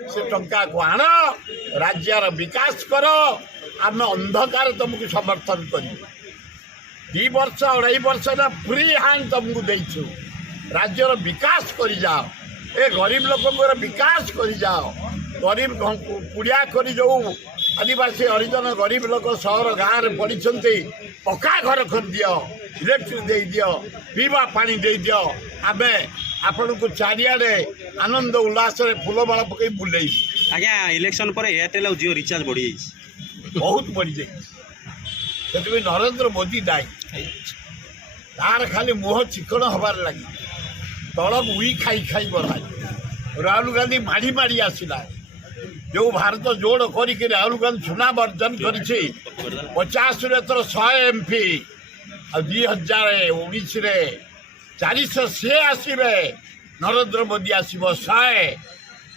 से टंका को आण राज्यर विकास कर आम अंधकार तुमको समर्थन कर 2 वर्ष 2.5 वर्ष फ्री हैंड तुमको देचु राज्यर विकास कर जाओ ए गरीब लोक विकास कर जाओ गरीब कुड़िया कर जो आदिवासी हरिजन गरीब लोक सहर गाँव में पढ़ी पक्का घर कर दियो इलेक्ट्रिक दे दियो पीवा पानी दे दियो आम आपण को चारिआडे आनंद उल्लास फूलमाला पकई बुले आज्ञा इलेक्शन पर एयरटेल और जियो रिचार्ज बढ़ी बहुत बढ़ी जाए नरेंद्र मोदी दायी तार खाली मुह चिकन हबार लगी तलक उई खाई खाई बढ़ा राहुल गांधी माड़ी माड़ी आसला जो भारत जोड़ करके राहुल गांधी चुनाव अर्जन कर 50 तो 100 MP 2019 400 से आसवे नरेंद्र मोदी आसब 100